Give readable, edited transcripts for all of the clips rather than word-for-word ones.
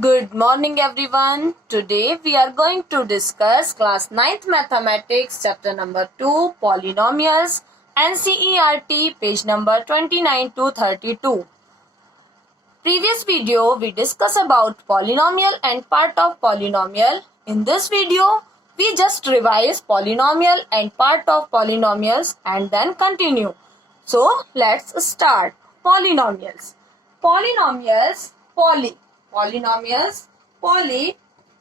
Good morning everyone. Today we are going to discuss class 9th mathematics chapter number 2 polynomials NCERT page number 29 to 32. Previous video we discussed about polynomial and part of polynomial. In this video we just revise polynomial and part of polynomials and then continue. So let's start. Polynomials. Polynomials, polynomials, poly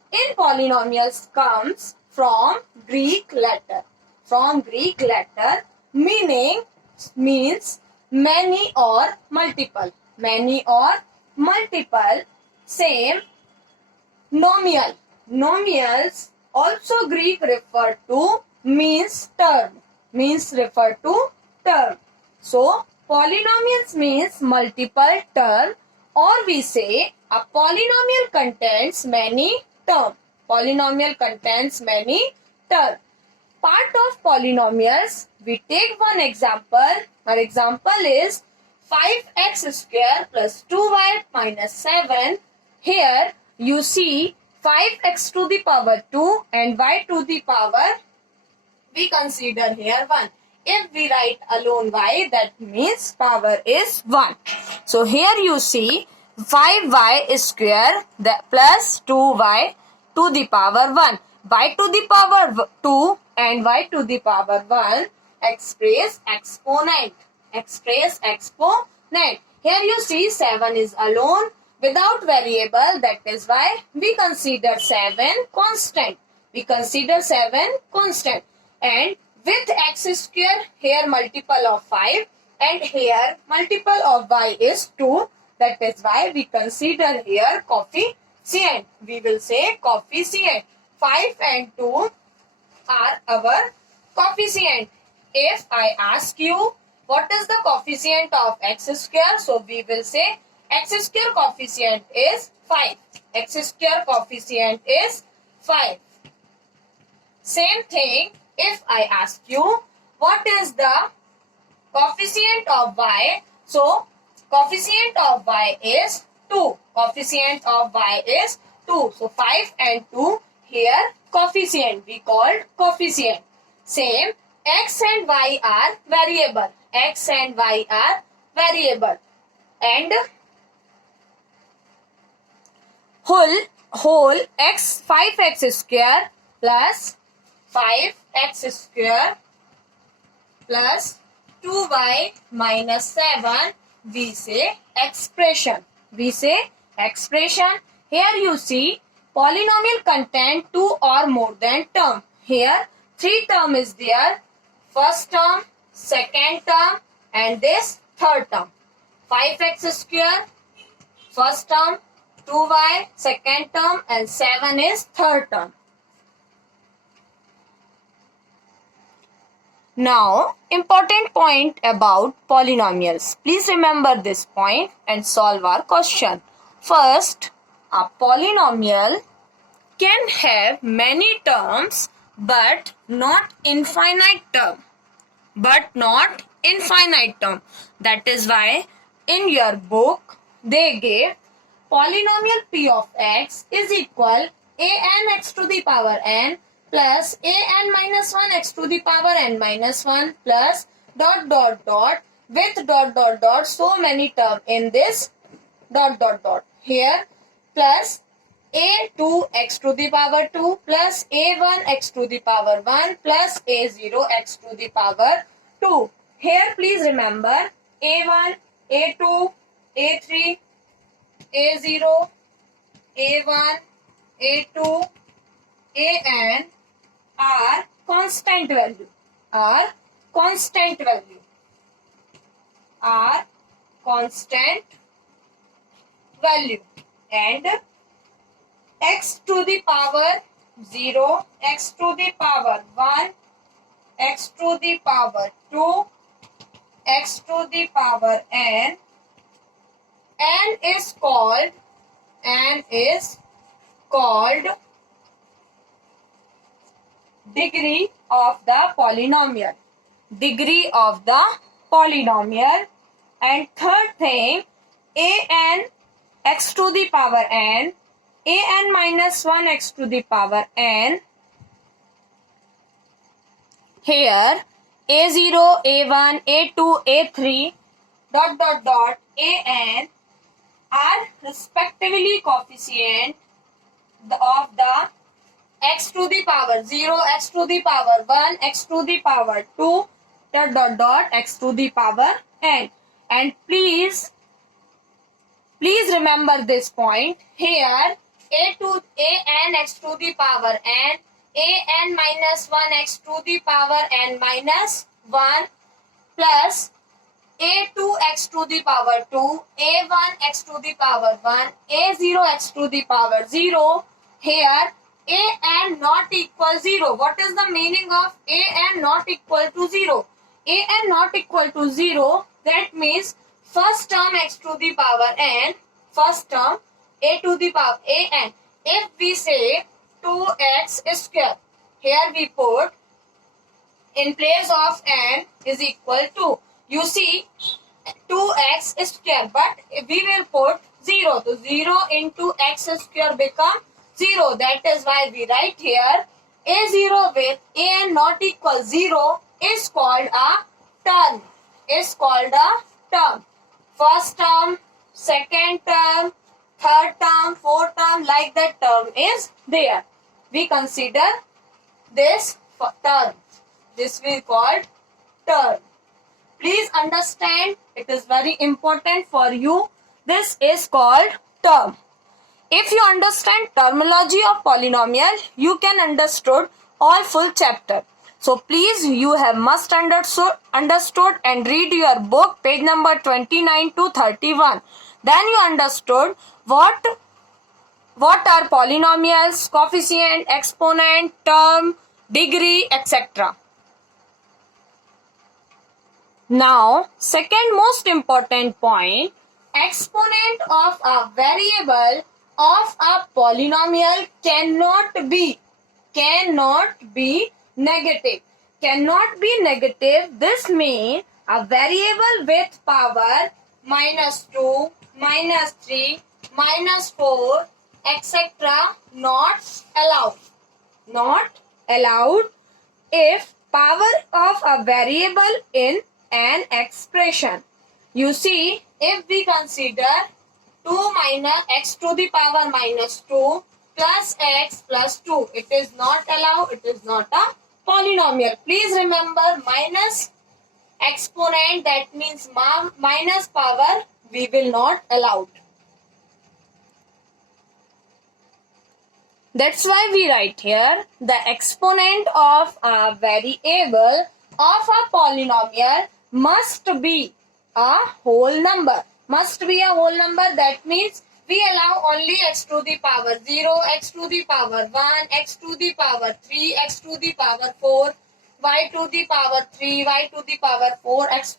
in polynomials comes from Greek letter. Meaning means many or multiple. Same nomial. Nomials also Greek refer to means refer to term. So polynomials means multiple term, or we say a polynomial contains many term. Part of polynomials, we take one example. Our example is 5x square plus 2y minus 7. Here you see 5x to the power 2 and y to the power, we consider here 1. If we write alone y, that means power is 1. So here you see 5y square plus 2y to the power 1. Y to the power 2 and y to the power 1 express exponent. Here you see 7 is alone without variable, that is why we consider 7 constant. And with x square, here multiple of 5 and here multiple of y is 2. That is why we consider here coefficient. We will say coefficient. 5 and 2 are our coefficient. If I ask you what is the coefficient of x square, so we will say x square coefficient is 5. Same thing, if I ask you what is the coefficient of y, so coefficient of y is 2. So 5 and 2 here coefficient, we called coefficient. Same, x and y are variable. And whole x 5x square plus 5x square plus 2y minus 7, we say expression. Here you see polynomial contain 2 or more than term. Here 3 term is there. First term, second term and this third term. 5x square, first term, 2y, second term and 7 is third term. Now, important point about polynomials. Please remember this point and solve our question. First, a polynomial can have many terms but not infinite term. That is why in your book they gave polynomial p of x is equal an x to the power n plus an minus 1 x to the power n minus 1 plus ... with ... so many terms in this ... here plus a2 x to the power 2 plus a1 x to the power 1 plus a0 x to the power 2. Here please remember a1, a2, a3, a0, a1, a2, an are constant value. And x to the power 0, x to the power 1, x to the power 2, x to the power n is called degree of the polynomial. And third thing, an x to the power n an minus 1 x to the power n. Here a0, a1, a2, a3 dot dot dot an are respectively coefficient of the x to the power 0, x to the power 1, x to the power 2 dot dot dot x to the power n. And please remember this point. Here an x to the power n, an minus 1 x to the power n minus 1 plus a2 x to the power 2, a1 x to the power 1, a0 x to the power 0. Here an not equal 0. What is the meaning of an not equal to 0? An not equal to 0, that means first term x to the power n, first term a to the power an. If we say 2x square, here we put in place of n is equal to, you see 2x square, but we will put 0. So 0 into x square become 0. That is why we write here a0 with an not equal 0 is called a term. Is called a term. First term, second term, third term, fourth term, like that term is there. We consider this term. This we call term. Please understand, it is very important for you. This is called term. If you understand terminology of polynomial, you can understood all full chapter. So please, you have must understood and read your book page number 29 to 31. Then you understood what are polynomials, coefficient, exponent, term, degree, etc. Now, second most important point, exponent of a variable of a polynomial cannot be negative. Cannot be negative. This means a variable with power -2, -3, -4, etc. not allowed. Not allowed if power of a variable in an expression. You see, if we consider 2 minus x to the power -2 plus x plus 2, it is not allowed, it is not a polynomial. Please remember, minus exponent, that means minus power, we will not allow. That's why we write here the exponent of a variable of a polynomial must be a whole number. Must be a whole number. That means we allow only x to the power 0, x to the power 1, x to the power 3, x to the power 4, y to the power 3, y to the power 4, x,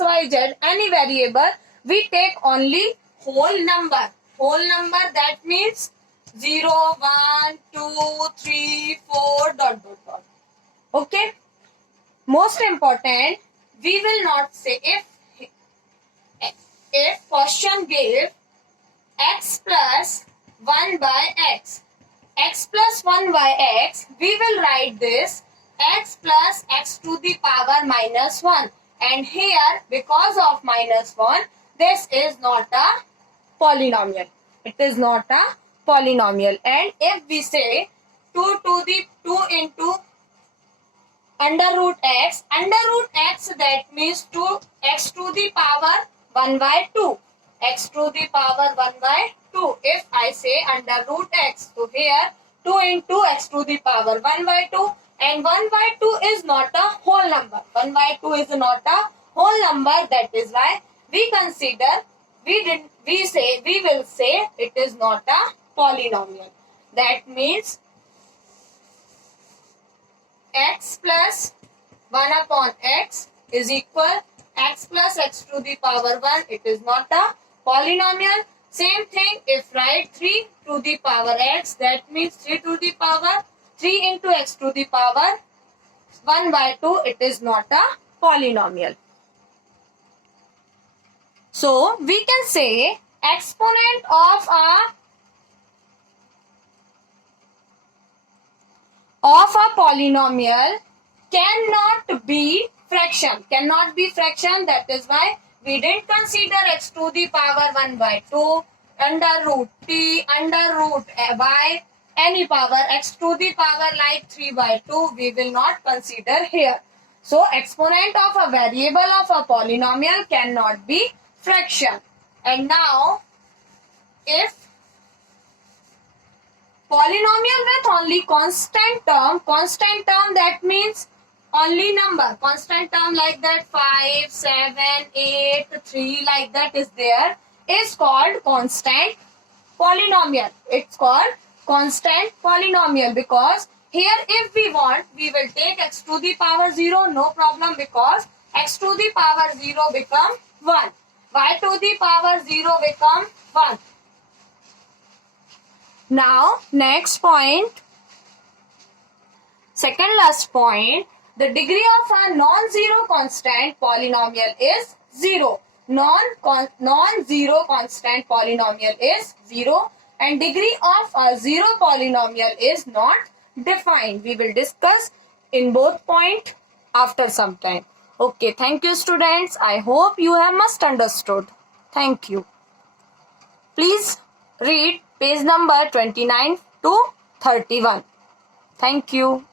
y, z, any variable. We take only whole number. Whole number, that means 0, 1, 2, 3, 4, dot, dot, dot. Okay. Most important, we will not say if question give x plus 1 by x. X plus 1 by x, we will write this x plus x to the power -1. And here, because of -1, this is not a polynomial. It is not a polynomial. And if we say 2 to the 2 into under root x, that means 2x to the power 1 by 2. X to the power 1 by 2. If I say under root x, so here 2 into x to the power 1 by 2, and 1 by 2 is not a whole number. 1 by 2 is not a whole number. That is why we consider, we will say it is not a polynomial. That means x plus 1 upon x is equal x plus x to the power 1. It is not a polynomial. Same thing, if write 3 to the power x, that means 3 to the power 3 into x to the power 1 by 2. It is not a polynomial. So we can say exponent of a polynomial cannot be fraction. Cannot be fraction. That is why we didn't consider x to the power 1 by 2 under root t under root by any power x to the power like 3 by 2 we will not consider here. So exponent of a variable of a polynomial cannot be fraction. And now if polynomial with only constant term that means only number, constant term like that 5, 7, 8, 3 like that is there, is called constant polynomial. It's called constant polynomial because here if we want we will take x to the power 0, no problem, because x to the power 0 become 1, y to the power 0 become 1. Now next point, second last point, the degree of a non-zero constant polynomial is 0. Non-zero constant polynomial is 0 and degree of a zero polynomial is not defined. We will discuss in both point after some time. Okay, thank you students. I hope you have must understood. Thank you. Please read page number 29 to 31. Thank you.